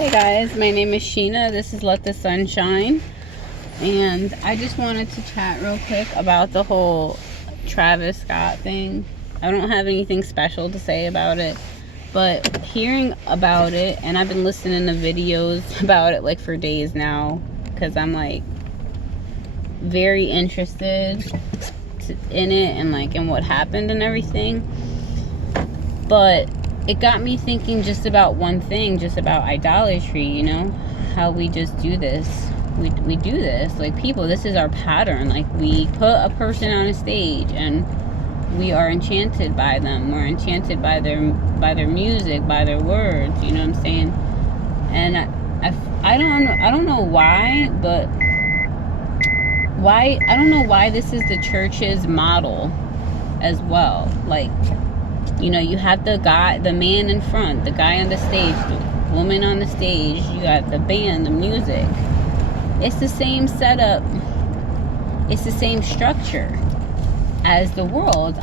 Hey guys, my name is Sheena. This is Let the Sun Shine. And I just wanted to chat real quick about the whole Travis Scott thing. I don't have anything special to say about it, but hearing about it, and I've been listening to videos about it like for days now, because I'm like very interested in it and like in what happened and everything. But it got me thinking just about one thing, just about idolatry, you know, how we just do this. We do this, like people, this is our pattern. Like we put a person on a stage and we are enchanted by them. We're enchanted by their music, by their words, you know what I'm saying? And I don't know why, but I don't know why this is the church's model as well. Like, you know, you have the man in front, the guy on the stage, the woman on the stage, you got the band, the music. It's the same setup. It's the same structure as the world.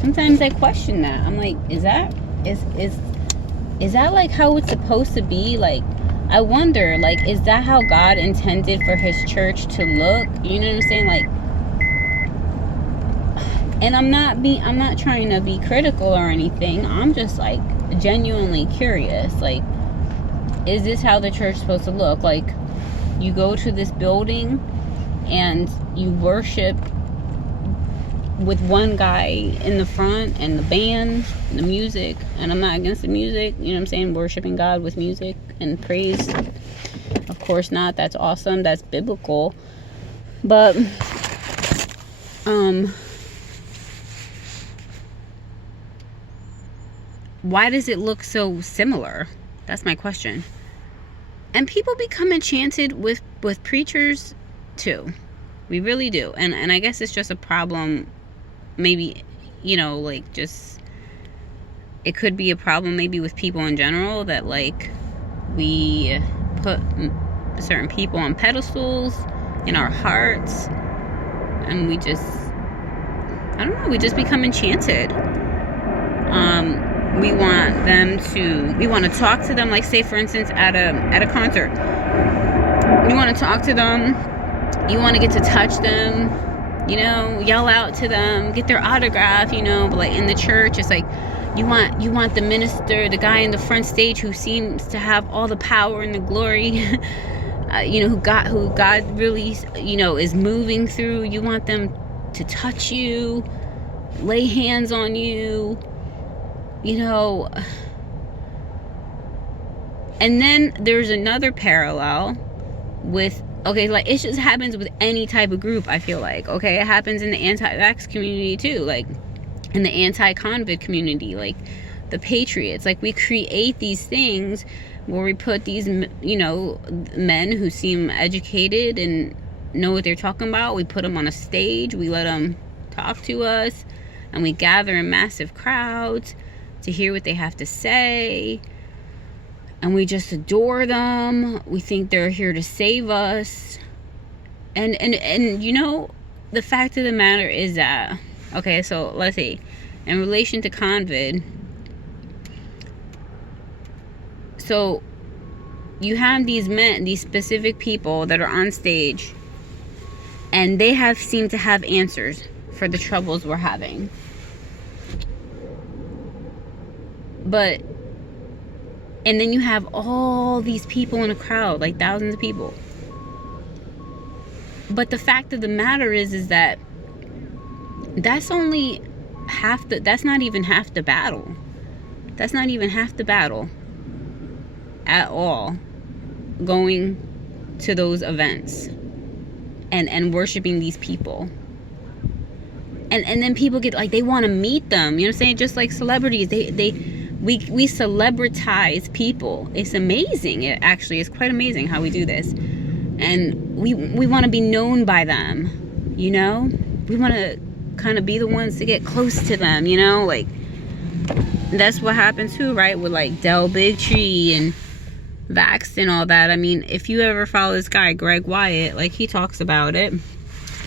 Sometimes I question that. I'm like, is that like how it's supposed to be? Like, I wonder, like, is that how God intended for his church to look? You know what I'm saying? Like, and I'm not trying to be critical or anything. I'm just like genuinely curious. Like, is this how the church is supposed to look? Like, you go to this building and you worship with one guy in the front and the band, and the music. And I'm not against the music, you know what I'm saying? Worshiping God with music and praise. Of course not. That's awesome. That's biblical. But why does it look so similar? That's my question. And people become enchanted with preachers too. We really do. And I guess it's just a problem, maybe, you know, like just, it could be a problem maybe with people in general, that like we put certain people on pedestals in our hearts, and we just, I don't know, we just become enchanted. We want to talk to them, like say for instance at a concert. You want to talk to them, you want to get to touch them, you know, yell out to them, get their autograph, you know. But like in the church, it's like you want the minister, the guy in the front stage who seems to have all the power and the glory, you know, who God really, you know, is moving through. You want them to touch you, lay hands on you, you know. And then there's another parallel with, okay, like it just happens with any type of group, I feel like. Okay, it happens in the anti-vax community too, like in the anti-convict community, like the patriots. Like we create these things where we put these, you know, men who seem educated and know what they're talking about. We put them on a stage, we let them talk to us, and we gather in massive crowds to hear what they have to say, and we just adore them. We think they're here to save us, and you know, the fact of the matter is that, okay, so let's see, in relation to COVID, so you have these men, these specific people that are on stage, and they seem to have answers for the troubles we're having. But, and then you have all these people in a crowd, like thousands of people. But the fact of the matter is that that's only that's not even half the battle. That's not even half the battle at all, going to those events and worshiping these people. And then people get like, they want to meet them, you know what I'm saying? Just like celebrities, we celebratize people. It's amazing. It actually is quite amazing how we do this. And we want to be known by them, you know? We want to kind of be the ones to get close to them, you know? Like, that's what happened too, right? With like Del Bigtree and Vaxxed and all that. I mean, if you ever follow this guy, Greg Wyatt, like he talks about it.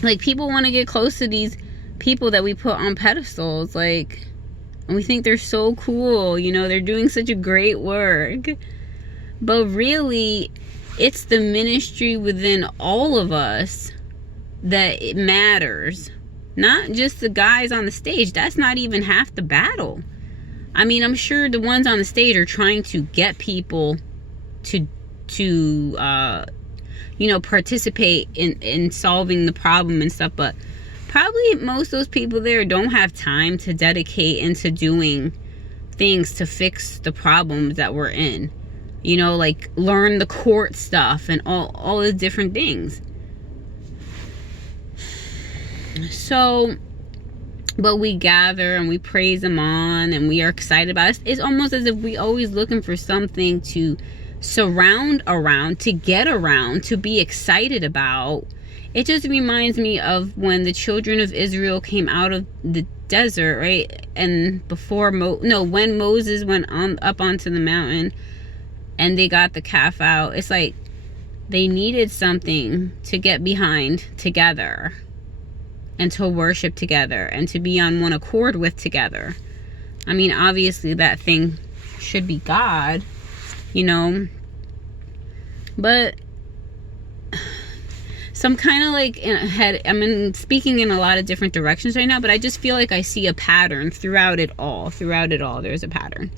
Like people want to get close to these people that we put on pedestals, like, and we think they're so cool, you know, they're doing such a great work. But really, it's the ministry within all of us that it matters. Not just the guys on the stage. That's not even half the battle. I mean, I'm sure the ones on the stage are trying to get people to participate in solving the problem and stuff, but probably most of those people there don't have time to dedicate into doing things to fix the problems that we're in. Like learn the court stuff and all the different things. So, but we gather and we praise him on and we are excited about it. It's almost as if we always looking for something to surround around, to get around, to be excited about. It just reminds me of when the children of Israel came out of the desert, right? And when Moses went up onto the mountain and they got the calf out. It's like they needed something to get behind together and to worship together and to be on one accord with together. I mean, obviously that thing should be God, but so I'm kind of like speaking in a lot of different directions right now, but I just feel like I see a pattern throughout it all. There's a pattern.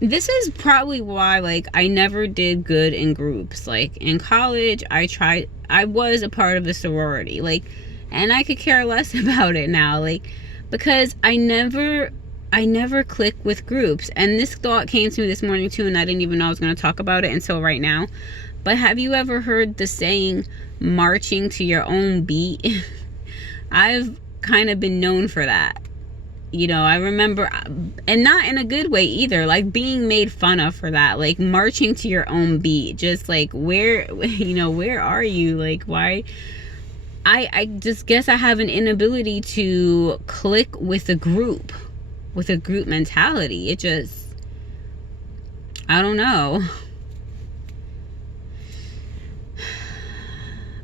This is probably why, like, I never did good in groups. Like, in college, I was a part of a sorority, like, and I could care less about it now, like, because I never click with groups. And this thought came to me this morning too, and I didn't even know I was going to talk about it until right now. But have you ever heard the saying, marching to your own beat? I've kind of been known for that. I remember, and not in a good way either, like being made fun of for that, like marching to your own beat. Just like, where are you? Like, why? I just guess I have an inability to click with a group mentality. It just, I don't know.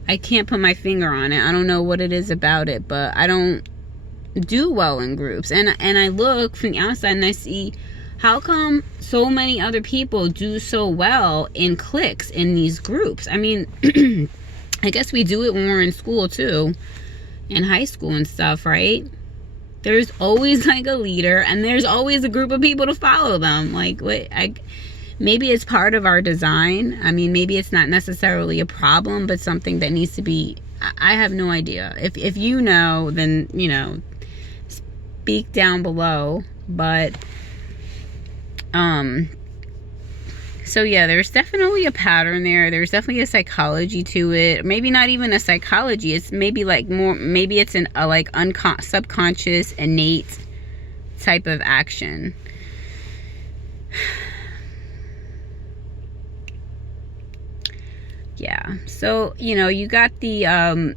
I can't put my finger on it. I don't know what it is about it, but I don't do well in groups. And I look from the outside and I see, how come so many other people do so well in cliques in these groups? I mean, I guess we do it when we're in school too, in high school and stuff, right? There's always like a leader and there's always a group of people to follow them. Like, maybe it's part of our design. I mean, maybe it's not necessarily a problem, but something that needs to be, I have no idea. If you know, then, speak down below. But, so yeah, there's definitely a pattern there. There's definitely a psychology to it. Maybe not even a psychology. It's maybe like more, maybe it's subconscious, innate type of action. Yeah, so, you got the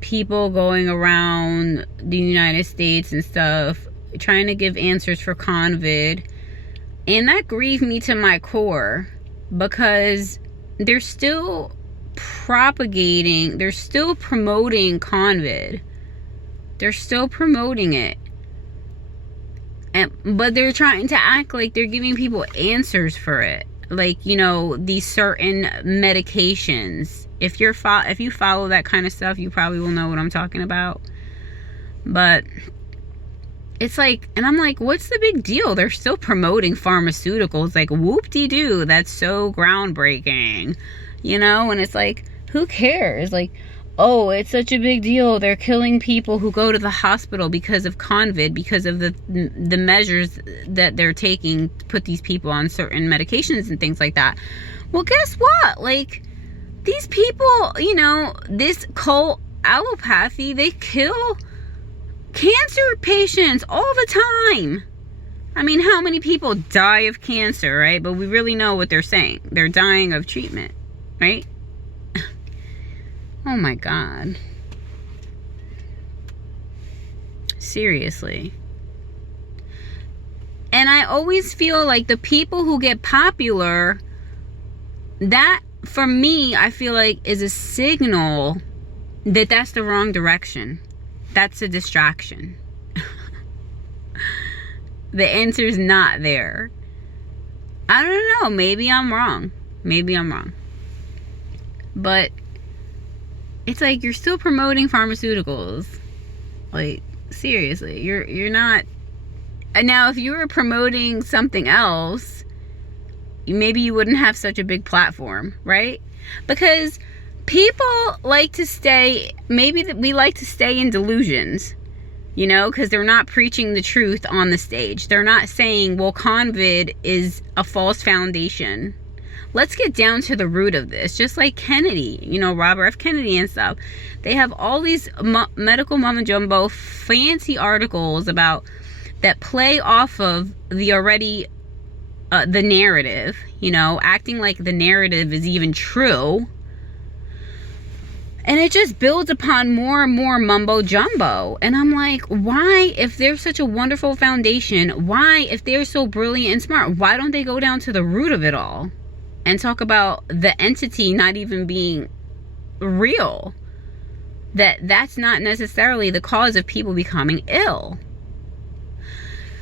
people going around the United States and stuff, trying to give answers for COVID. And that grieved me to my core, because they're still promoting COVID. They're still promoting it. But they're trying to act like they're giving people answers for it. Like, these certain medications. If you follow that kind of stuff, you probably will know what I'm talking about. But it's like, and I'm like, what's the big deal? They're still promoting pharmaceuticals. Like, whoop-de-doo, that's so groundbreaking. And it's like, who cares? Like, oh, it's such a big deal. They're killing people who go to the hospital because of COVID, because of the measures that they're taking to put these people on certain medications and things like that. Well, guess what? Like, these people, this cult allopathy, they kill cancer patients all the time. I mean, how many people die of cancer, right? But we really know what they're saying. They're dying of treatment, right? Oh my God. Seriously. And I always feel like the people who get popular, that, for me, I feel like is a signal that that's the wrong direction. That's a distraction. The answer's not there. I don't know. Maybe I'm wrong. But it's like you're still promoting pharmaceuticals. Like, seriously, you're not. And now, if you were promoting something else, maybe you wouldn't have such a big platform, right? Because people like to stay. Maybe we like to stay in delusions. Because they're not preaching the truth on the stage. They're not saying, well, convid is a false foundation. Let's get down to the root of this. Just like Kennedy, Robert F. Kennedy and stuff. They have all these medical mumbo jumbo fancy articles about that play off of the already, the narrative, acting like the narrative is even true. And it just builds upon more and more mumbo jumbo. And I'm like, why, if they're such a wonderful foundation, why, if they're so brilliant and smart, why don't they go down to the root of it all and talk about the entity not even being real? That's not necessarily the cause of people becoming ill.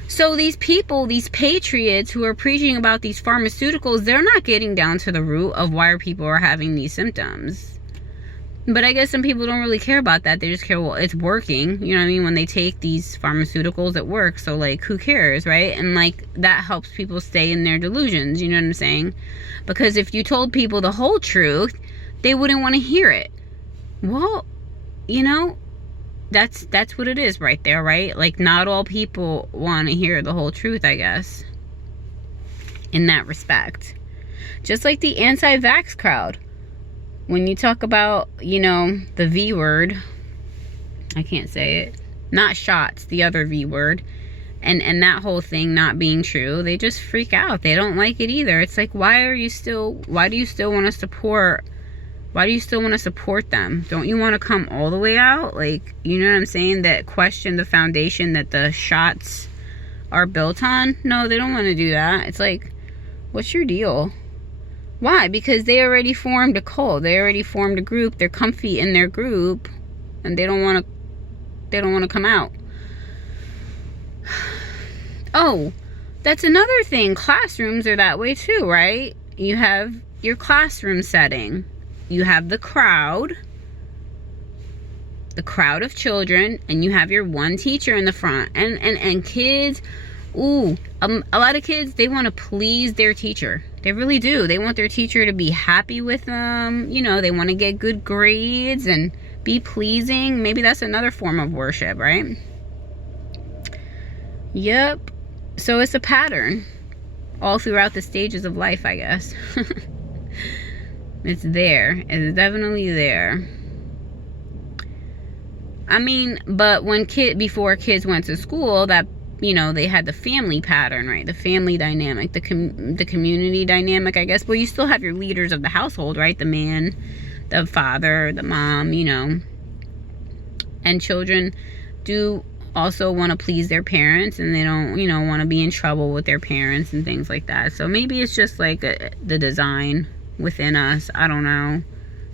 So these people, these patriots who are preaching about these pharmaceuticals, they're not getting down to the root of why people are having these symptoms. But I guess some people don't really care about that. They just care, well, it's working. You know what I mean? When they take these pharmaceuticals, it works. So, like, who cares, right? And, like, that helps people stay in their delusions. You know what I'm saying? Because if you told people the whole truth, they wouldn't want to hear it. Well, that's what it is right there, right? Like, not all people want to hear the whole truth, I guess. In that respect. Just like the anti-vax crowd. When you talk about, the V word, I can't say it, not shots, the other V word, and that whole thing not being true, they just freak out. They don't like it either. It's like, why do you still want to support them? Don't you want to come all the way out? Like, you know what I'm saying? That question the foundation that the shots are built on? No, they don't want to do that. It's like, what's your deal? Why? Because they already formed a cult. They already formed a group. They're comfy in their group, and they don't want to come out. Oh, that's another thing. Classrooms are that way too, right? You have your classroom setting. You have the crowd of children, and you have your one teacher in the front. And kids, a lot of kids, they want to please their teacher. They really do. They want their teacher to be happy with them. They want to get good grades and be pleasing. Maybe that's another form of worship, right? Yep. So it's a pattern all throughout the stages of life, I guess. It's there. It's definitely there. I mean, but before kids went to school, that they had the family pattern, right? The family dynamic, the community dynamic, I guess. Well, you still have your leaders of the household, right? The man, the father, the mom, And children do also want to please their parents, and they don't, want to be in trouble with their parents and things like that. So maybe it's just like the design within us. I don't know.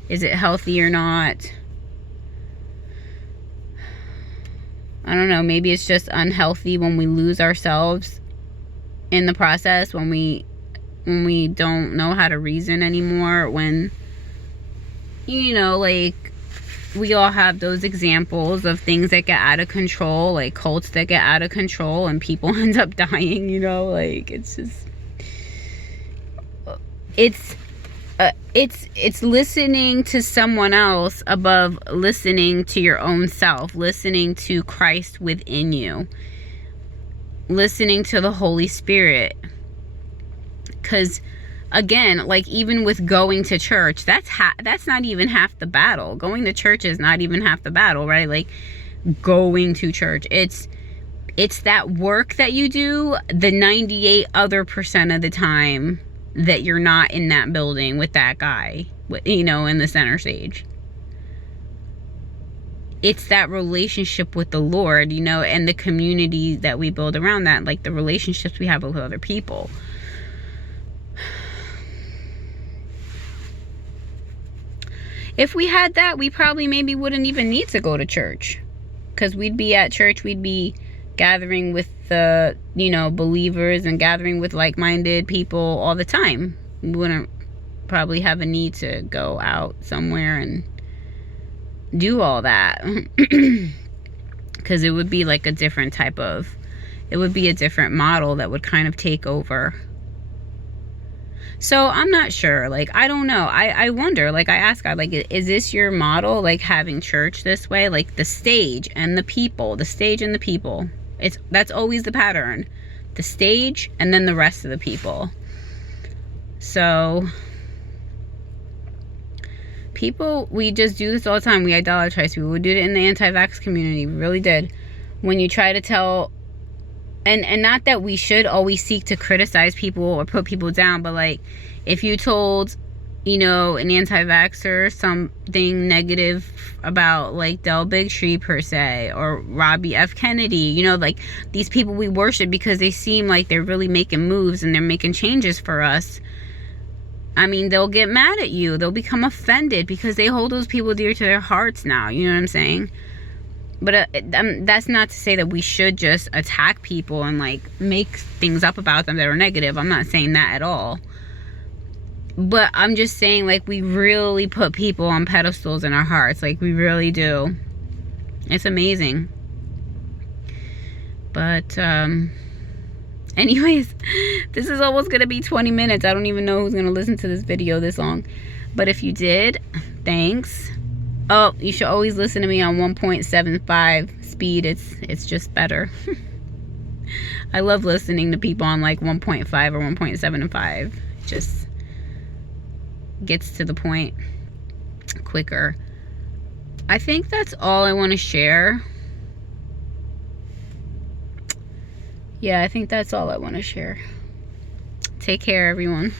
Is it healthy or not? I don't know, maybe it's just unhealthy when we lose ourselves in the process, when we don't know how to reason anymore, when, like, we all have those examples of things that get out of control, like cults that get out of control and people end up dying, like, it's just, it's listening to someone else above listening to your own self, listening to Christ within you, listening to the Holy Spirit. Because again, like, even with going to church, that's not even half the battle. Going to church is not even half the battle, right? Like, going to church, it's that work that you do the 98% of the time that you're not in that building with that guy, in the center stage. It's that relationship with the Lord, and the community that we build around that, like the relationships we have with other people. If we had that, we probably maybe wouldn't even need to go to church, because we'd be at church, we'd be gathering with the, you know, believers and gathering with like-minded people all the time. We wouldn't probably have a need to go out somewhere and do all that. Because it would be like a different type of, it would be a different model that would kind of take over. So I'm not sure. Like, I don't know. I wonder, like, I ask God, like, is this your model? Like, having church this way? Like, the stage and the people. The stage and the people. That's always the pattern. The stage and then the rest of the people. So, people, we just do this all the time. We idolatrize people. We did it in the anti-vax community. We really did. When you try to tell... And not that we should always seek to criticize people or put people down, but like, if you told, you know, an anti-vaxxer something negative about like Del Bigtree per se, or Robbie F. Kennedy, you know, like these people we worship because they seem like they're really making moves and they're making changes for us. I mean, they'll get mad at you. They'll become offended because they hold those people dear to their hearts now. You know what I'm saying? But that's not to say that we should just attack people and like make things up about them that are negative. I'm not saying that at all. But I'm just saying, like, we really put people on pedestals in our hearts. Like, we really do. It's amazing. But anyways, this is almost gonna be 20 minutes. I don't even know who's gonna listen to this video this long. But if you did, thanks. Oh, you should always listen to me on 1.75 speed. It's just better. I love listening to people on like 1.5 or 1.75. It just gets to the point quicker. I think that's all I want to share. Yeah, I think that's all I want to share. Take care, everyone.